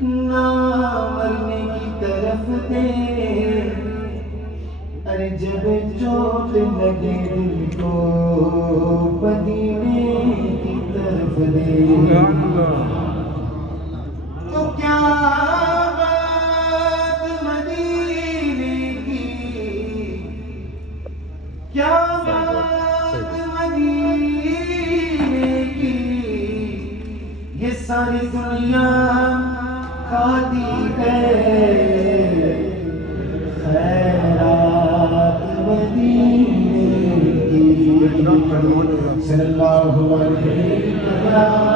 نہ مرنے کی طرف دے، ارے جب چوٹ لگے دل کو مدینے کی طرف دے، تو کیا بات مدینے کی، کیا بات مدینے کی، یہ ساری دنیا کھاتی ہے خیرات مدینے کی، صلی اللہ علیہ وسلم۔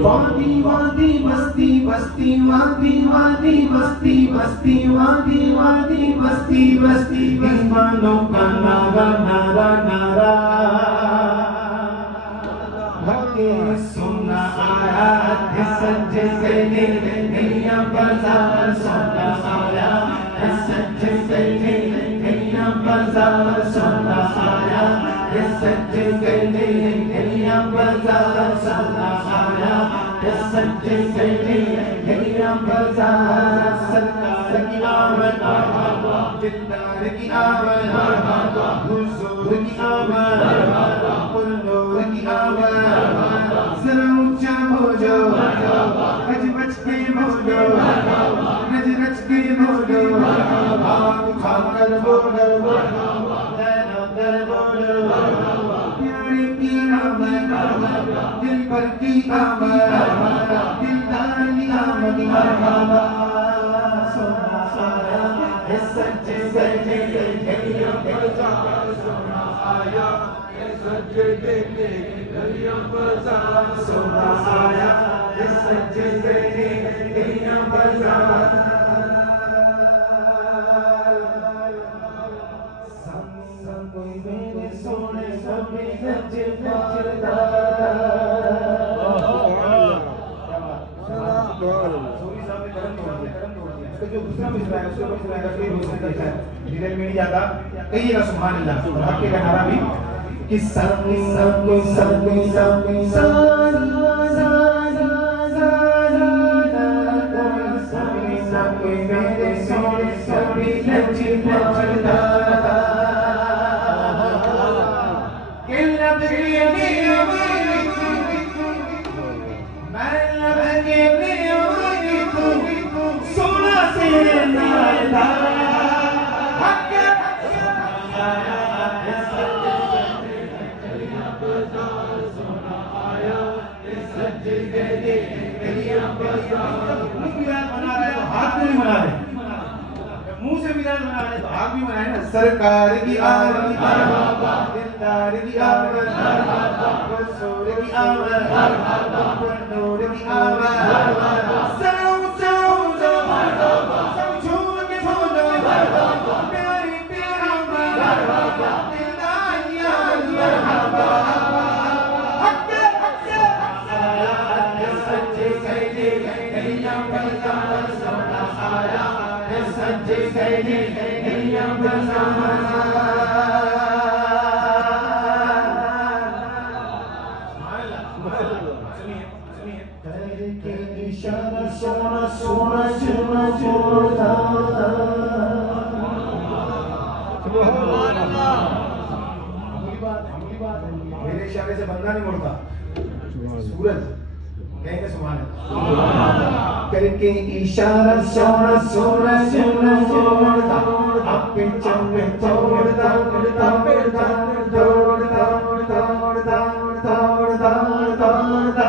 وادی وادی بستی بستی وادی وادی بستی بستی وادی وادی بستی بستی، ایمانوں کا نعرہ نعرہ نعرہ بھکے سننا آیا ہے، سج گئے نیا بازار سونا آیا ہے، سج گئے نیا بازار سونا آیا ہے، سج گئے نیا بازار سونا آیا ہے، سج گئے نیا بازار، سرکار کی آمد مرحبا، دلدار کی آمد مرحبا، حضور کی آمد مرحبا، پرنور کی آمد مرحبا، ذرا اونچا بولو گج بچ کے بولو، گج رچ کے بولو، آگ اٹھا کر بولو، دین در بولو، پیارے کی آمد، دل پر کی آمد، دلدار کی آمد مرحبا، سونا آیا ہے، سج گئے نیا بازار سونا آیا ہے، سج گئے نیا بازار سونا آیا ہے، سج گئے نیا بازار، سنگ کوئی میرے سونے سبھی نچ ماردا، جو دوسرا مصرع ہے اس کو مصرع کا کوئی ہو سکتا ہے، ڈیٹیل میں نہیں جاتا، کہیے گا سبحان اللہ، اور حق کا نعرہ بھی کہ سب کوئی میرے سونے سبھی نچ ماردا، کہ لب کے میں لب کے سونا سے نالا حق آیا ہے، نیا بازار سونا آیا ہے، سج گئے نیا بازار، منا رہے تو ہاتھ نہیں منا رہے، منہ سے منا رہے تو ہاتھ بھی منائے نا، سرکار کی آمد مرحبا، دلدار کی آمد مرحبا، رسول کی آمد مرحبا، پرنور کی آمد مرحبا، سونا سونا سونا چھوڑا، میرے اشارے سے بندہ نہیں مڑتا، سورج کہیں گے سبحان اللہ، کر کے اشارہ سونا سونا سونا سوڑتا اپنے چمے توڑتا توڑتا توڑتا توڑتا توڑتا توڑتا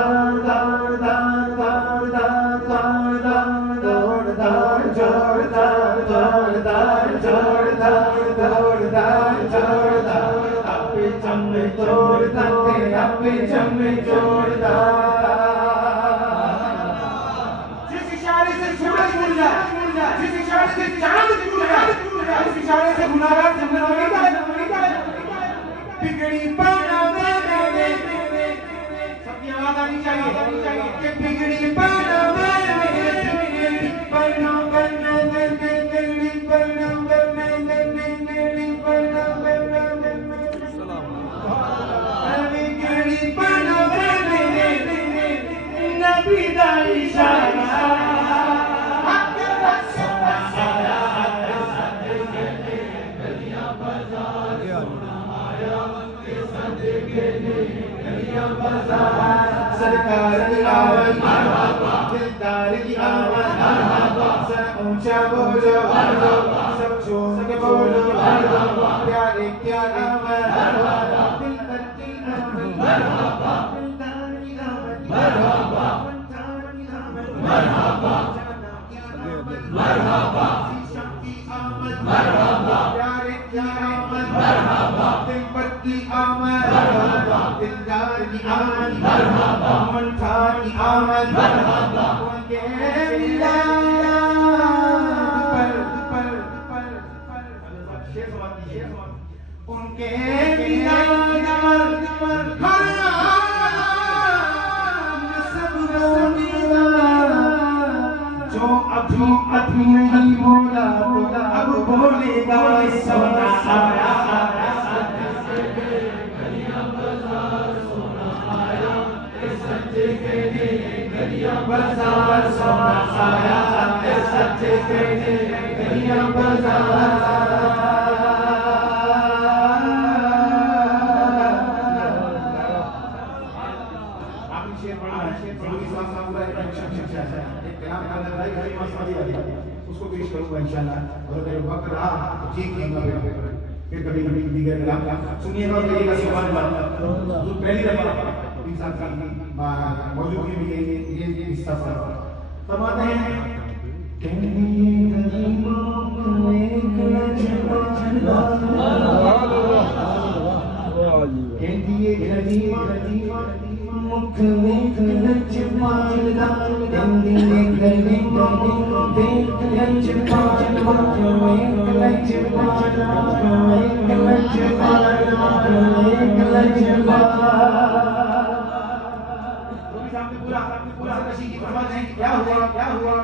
توڑتا جس اشارے سے سورج مل جائے جس اشارے سے چاند ٹوٹ جائے اس اشارے سے گناہگار جنت میں نہیں جائے بگڑی پانا سب کی آواز آنی چاہیے کہ بگڑی پانا سرکار کی آواز دلدار کی آواز سر اونچا بولو سب چھوڑ کے بولو پیارے پیارا آواز دلدار کی آواز دلدار کی آواز دلدار کی آواز مرحبا شیشم کی آمد پیارے پیارا آمد دلبر کی آمد دلدار کی آمد منٹھار کی آمد ان کے ان کے جو ابھی نہیں بولا اب بولے گا سونا آیا بازار سونا آیا سچے گلیاں بازار اس کو پیش کروں گا انشاءاللہ اور اگر وقت رہا ٹھیک ہے پھر کبھی کبھی دیگر کلام سنیے گا اور یہ سوال جو پہلی دفعہ انسان کا موجودگی میں یہ حصہ فرماتے ہیں کیا ہوا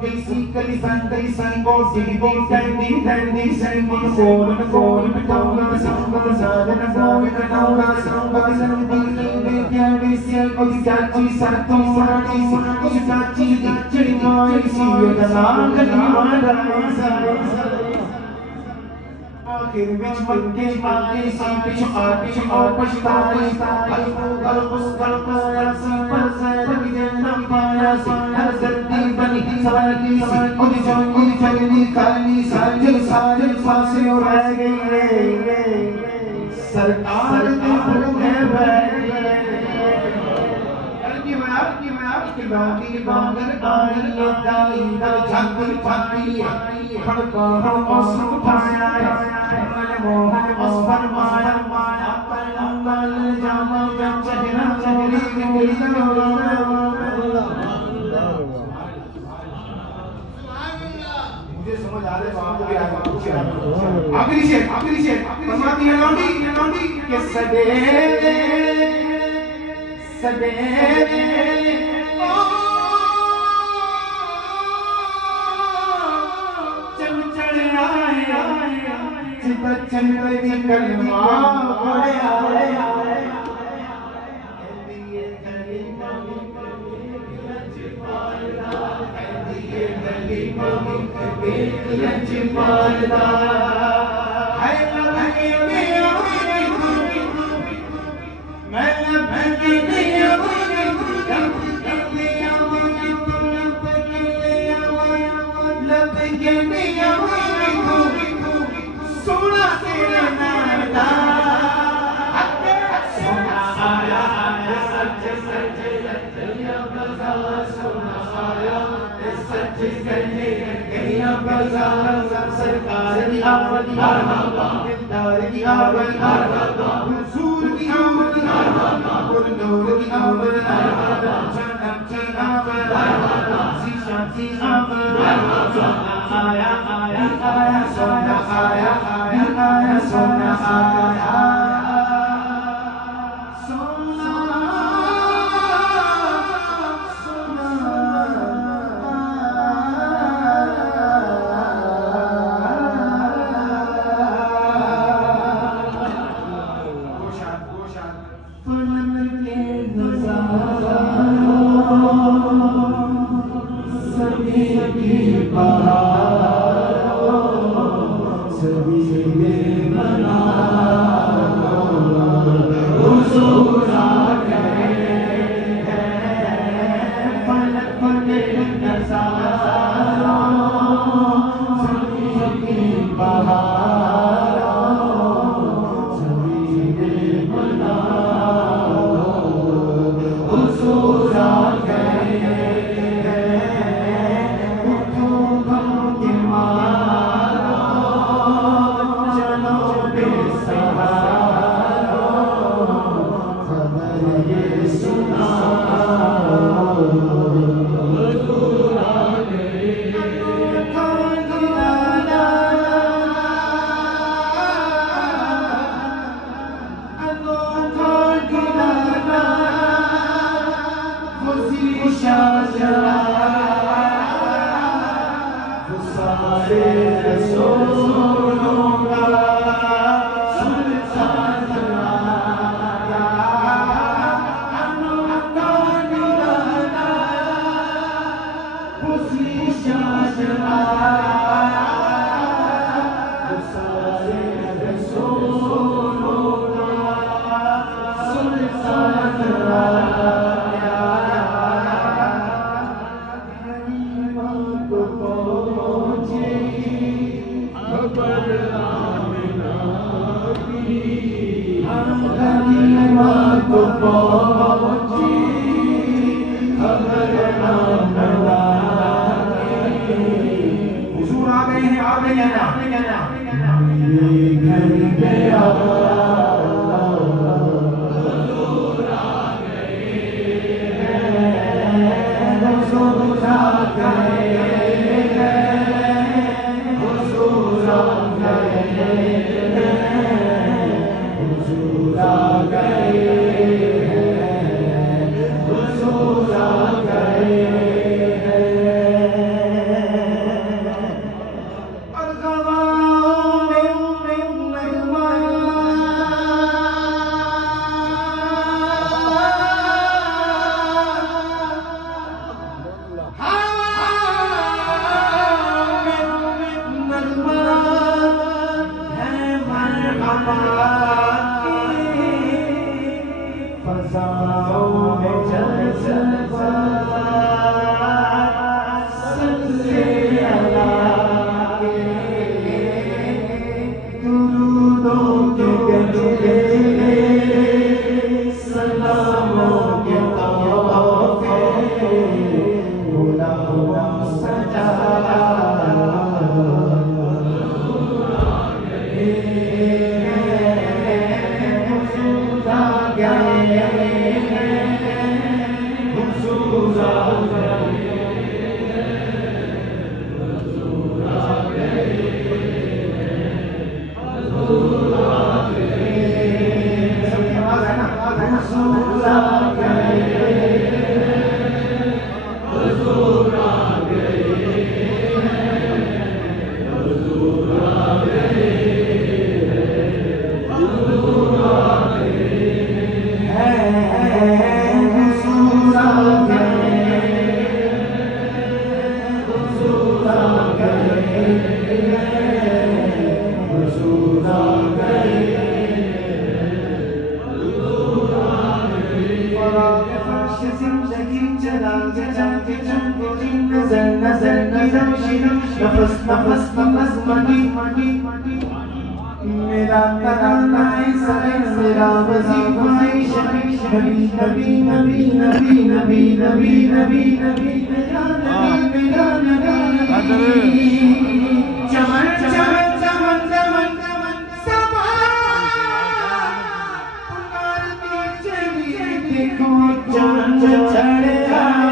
کیسی کلیسان کلیسان کو سیدھی تندی تندی سنگی سون کون پٹونا سنگ سادن سوگ نونا سنگ سندی پیاڑی سی کوئی چاچی ساتوں ساڑی کوئی چاچی چڑی مائی سی دلان گلی مائی آخر وچ مکے مائی سی پیچھو پشتائی القس کلقایا سی پر سیر بجنم پایا سی ہر زردی بنی سوالی سی خود جنگی کالی ساجل ساجل فاسے اور رہ گئی سرکار دی ہے باقی باندر آئی دائی در جھاکر پھاکی پھڑکا ہم اسم پھایا من موہن اس فرمایا اپن امال جاما جب چہرہ چہری گلی مجھے سمجھ آ رہے وہاں کو بھی آخری شیر فرماتی ہے لونڈی کہ سدے بچن دی کلمہ پڑھے آئے دیے گلی مامی لچ مالدا ہے لبھے میں لبھے نہیں سونا تیرے نام دا سونا آیا آیا سچ سچ گلیاں بازار سونا آیا سچ گلے گلیاں بازار سرکار دی آمد مرحبا دلدار دی آمد مرحبا حضور دی آمد مرحبا نور دی آمد مرحبا جنت کی آمد مرحبا زیشان کی آمد مرحبا آیا آیا آیا سونا آیا آیا آیا سونا آیا سونا نفس نفس نفس مٹی میرا ترانہ میرا وظیفہ نبی نبی نبی نبی نبی نبی نبی نبی میرا نبی چمن چمن چمن چمن سبا پکارتی چلی دیکھو چاند چڑھا